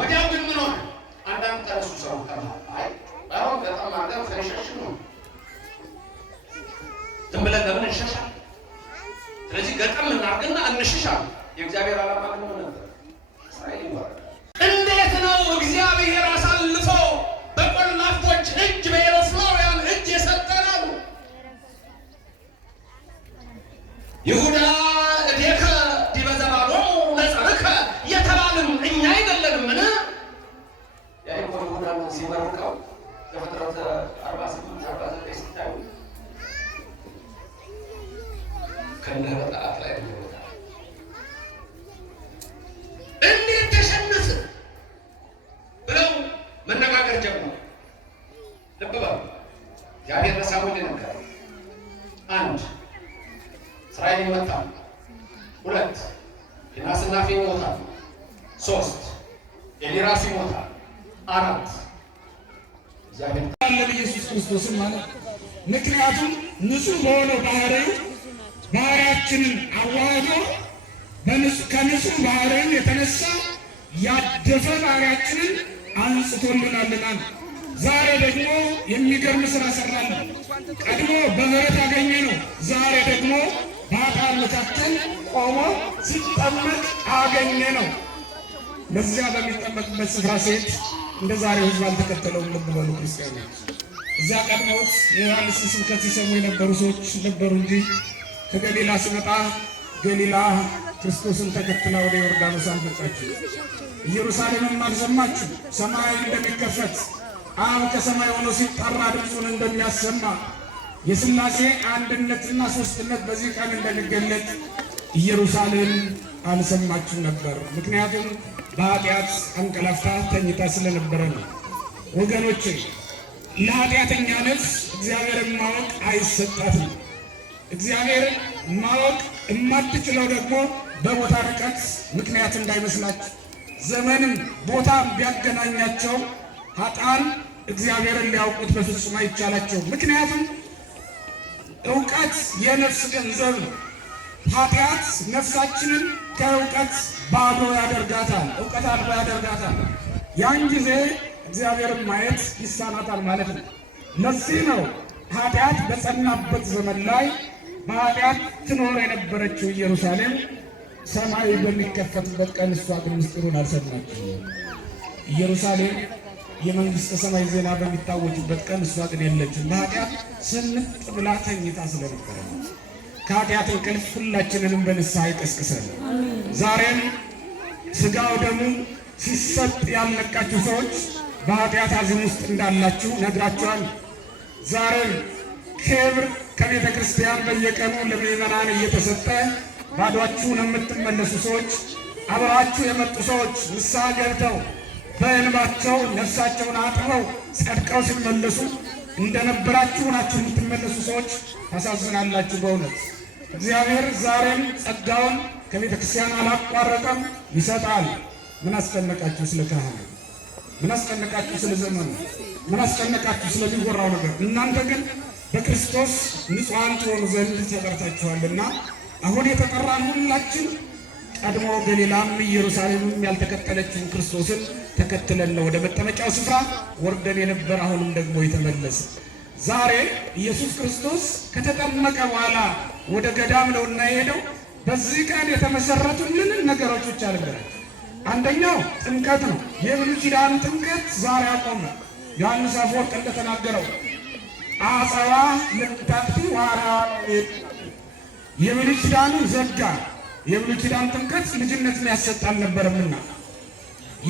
ወዲያው ግን ምን ሆነ? አንዳንድ ተረሱ ሰው አይ ባይሆን በጣም አገር ፈሸሽ ነው ዝም ብለን ለምን እንሸሻለን? ስለዚህ ገጠም እናድርግና እንሽሻለን። የእግዚአብሔር ዓላማ ግን ምን ነበር? እንዴት ነው እግዚአብሔር አሳልፎ በቆላፎች እጅ በኤሎፍላውያን እጅ የሰጠነው? ይሁዳ እዴከ ዲበ ዘባዶሙ ለጸርከ የተባልን እኛ አይደለንምን? ያዕቆብ ይሁዳን ሲመርቀው ዘፍጥረት 48-49 ሲታዩ ከነጣት ላይ እንዴት ተሸነፈ ብለው መነጋገር ጀመሩ። ልብ በሉ እግዚአብሔር ለሳሙኤል ነገረ። 1 እስራኤል ይመታል፣ 2 ፊናስና ፊን ይሞታል፣ 3 ኤሊራስ ይሞታል፣ 4 እግዚአብሔር ኢየሱስ ክርስቶስ ማለት ምክንያቱም ንጹህ በሆነው ባህሪያችንን አዋህዶ ከንጹህ ባህሪው የተነሳ ያደፈ ባህሪያችንን አንጽቶልናልና ዛሬ ደግሞ የሚገርም ስራ ሰራልን። ቀድሞ በምህረት ያገኘ ነው። ዛሬ ደግሞ በኃጥአን መካከል ቆሞ ሲጠመቅ አገኘ ነው። በዚያ በሚጠመቅበት ስፍራ ሴት እንደ ዛሬው ሕዝብ አልተከተለውም። ልብ በሉ ክርስቲያኖች፣ እዚያ ቀድሞት የዮሐንስ ስብከት ሲሰሙ የነበሩ ሰዎች ነበሩ እንጂ ከገሊላ ሲመጣ ገሊላ ክርስቶስን ተከትላ ወደ ዮርዳኖስ አልመጣችም። ኢየሩሳሌምም አልሰማችሁ። ሰማይ እንደሚከፈት አብ ከሰማይ ሆኖ ሲጠራ ድምፁን እንደሚያሰማ የሥላሴ አንድነትና ሦስትነት በዚህ ቀን እንደሚገለጥ ኢየሩሳሌም አልሰማችም ነበር። ምክንያቱም በኃጢአት አንቀላፍታ ተኝታ ስለነበረ ነው። ወገኖቼ ለኃጢአተኛ ነፍስ እግዚአብሔርን ማወቅ አይሰጣትም። እግዚአብሔርን ማወቅ የማትችለው ደግሞ በቦታ ርቀት ምክንያት እንዳይመስላችሁ። ዘመንም ቦታ ቢያገናኛቸው ኃጥአን እግዚአብሔርን ሊያውቁት በፍጹም አይቻላቸው። ምክንያቱም እውቀት የነፍስ ገንዘብ ነው። ኃጢአት ነፍሳችንን ከእውቀት ባዶ ያደርጋታል፣ እውቀት አልባ ያደርጋታል። ያን ጊዜ እግዚአብሔርን ማየት ይሳናታል ማለት ነው። ለዚህ ነው ኃጢአት በጸናበት ዘመን ላይ በኃጢአት ትኖር የነበረችው ኢየሩሳሌም ሰማይ በሚከፈትበት ቀን እሷ ግን ምስጢሩን አልሰማችም። ኢየሩሳሌም የመንግሥተ ሰማይ ዜና በሚታወጅበት ቀን እሷ ግን የለችም። በኃጢአት ስንጥ ብላ ተኝታ ስለነበረ ከኃጢአት እንቅልፍ ሁላችንንም በንስሐ ይቀስቅሰን። ዛሬም ሥጋው ደሙ ሲሰጥ ያልነቃችሁ ሰዎች በኃጢአት አዘን ውስጥ እንዳላችሁ ነግራችኋል። ዛሬም ክብር ከቤተ ክርስቲያን በየቀኑ ለምዕመናን እየተሰጠ ባዷችሁን የምትመለሱ ሰዎች፣ አብራችሁ የመጡ ሰዎች ንስሐ ገብተው በእንባቸው ነፍሳቸውን አጥበው ጸድቀው ሲመለሱ እንደነበራችሁ ናችሁ የምትመለሱ ሰዎች ታሳዝናላችሁ። በእውነት እግዚአብሔር ዛሬም ጸጋውን ከቤተ ክርስቲያን አላቋረጠም፣ ይሰጣል። ምን አስጨነቃችሁ ስለ ካህኑ? ምን አስጨነቃችሁ ስለ ዘመኑ? ምን አስጨነቃችሁ ስለሚወራው ነገር? እናንተ ግን በክርስቶስ ንጹሐን ትሆኑ ዘንድ ተጠርታችኋልና አሁን የተጠራን ሁላችን ቀድሞ ገሊላም ኢየሩሳሌምም ያልተከተለችውን ክርስቶስን ተከትለን ነው ወደ መጠመቂያው ስፍራ ወርደን የነበር። አሁንም ደግሞ የተመለሰ ዛሬ ኢየሱስ ክርስቶስ ከተጠመቀ በኋላ ወደ ገዳም ነውና የሄደው። በዚህ ቀን የተመሰረቱልን ነገሮች ብቻ ልንገራችሁ። አንደኛው ጥምቀት ነው። የብሉይ ኪዳን ጥምቀት ዛሬ አቆመ። ዮሐንስ አፈወርቅ እንደተናገረው አጸዋ ለምታጥፊ ዋራ የብሉይ ኪዳኑን ዘጋ። የብሉይ ኪዳን ጥምቀት ልጅነትን ያሰጥ አልነበረምና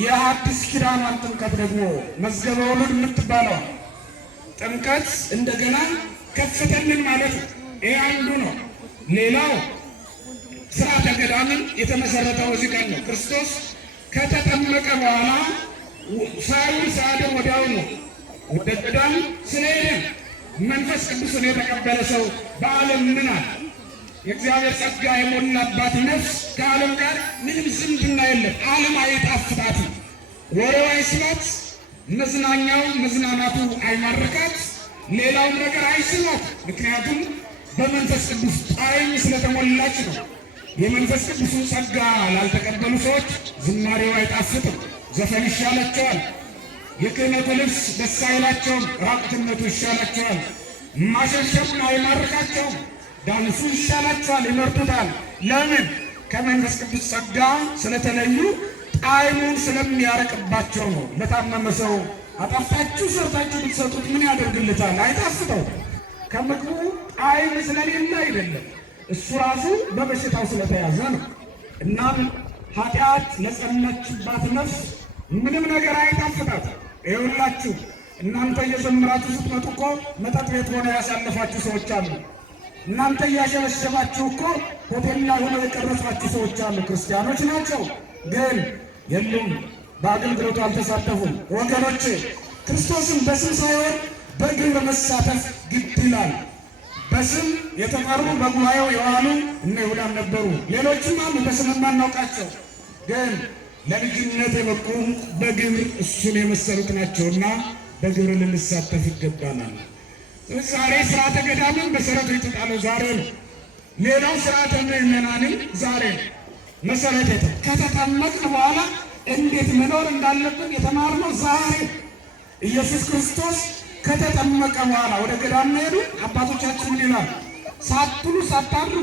የሐዲስ ኪዳኗን ጥምቀት ደግሞ መዝገበ ወሉድ የምትባለው ጥምቀት እንደገና ከፍተልን ማለት ነው። ይሄ አንዱ ነው። ሌላው ሥርዓተ ገዳምን የተመሰረተው እዚህ ቀን ነው። ክርስቶስ ከተጠመቀ በኋላ ሳይውል ሳያድር ወዲያው ነው ወደ ገዳም ስለሄደ መንፈስ ቅዱስን የተቀበለ ሰው በዓለም ምን አለ? የእግዚአብሔር ጸጋ የሞላባት ነፍስ ከዓለም ጋር ምንም ዝምድና የለም። ዓለም አይጣፍጣትም፣ ወሬው አይስባት፣ መዝናኛው መዝናናቱ አይማርካት፣ ሌላውም ነገር አይስባት። ምክንያቱም በመንፈስ ቅዱስ ጣዕም ስለተሞላች ነው። የመንፈስ ቅዱስን ጸጋ ላልተቀበሉ ሰዎች ዝማሬው አይጣፍጥም፣ ዘፈን ይሻላቸዋል። የክህነቱ ልብስ ደስ አይላቸውም፣ ራቁትነቱ ይሻላቸዋል። ማሸብሸቡን አይማርካቸውም፣ ዳንሱ ይሻላቸዋል፣ ይመርጡታል። ለምን? ከመንፈስ ቅዱስ ጸጋ ስለተለዩ ጣዕሙን ስለሚያረቅባቸው ነው። ለታመመ ሰው አጣፍጣችሁ ሰርታችሁ ብትሰጡት ምን ያደርግልታል? አይጣፍጠው። ከምግቡ ጣዕም ስለሌለ አይደለም፣ እሱ ራሱ በበሽታው ስለተያዘ ነው። እናም ኃጢአት ለጸናችባት ነፍስ ምንም ነገር አይጣፍጣት። ይኸውላችሁ እናንተ እየዘምራችሁ ስትመጡ እኮ መጠጥ ቤት ሆነው ያሳለፋችሁ ሰዎች አሉ። እናንተ እያሸበሸባችሁ እኮ ሆቴል ላይ ሆነው የቀረጿችሁ ሰዎች አሉ። ክርስቲያኖች ናቸው፣ ግን የሉም፣ በአገልግሎቱ አልተሳተፉም። ወገኖቼ ክርስቶስን በስም ሳይሆን በግብር መሳተፍ ግድ ይላል። በስም የተጠሩ በጉባኤው የዋሉ እነ ይሁዳም ነበሩ፣ ሌሎችም አሉ በስም የማናውቃቸው፣ ግን ለልጅነት የበቁ በግብር እሱን የመሰሉት ናቸውና በግብር ልንሳተፍ ይገባናል። ዛሬ ስርዓተ ገዳምን መሰረቱ የተጣለው ዛሬ ነው። ሌላው ስርዓተ ምዕመናንም ዛሬ ነው መሰረት ከተጠመቅን በኋላ እንዴት መኖር እንዳለብን የተማርነው ዛሬ። ኢየሱስ ክርስቶስ ከተጠመቀ በኋላ ወደ ገዳም ሄዱ። አባቶቻችን ምን ይላል? ሳትሉ ሳታድሩ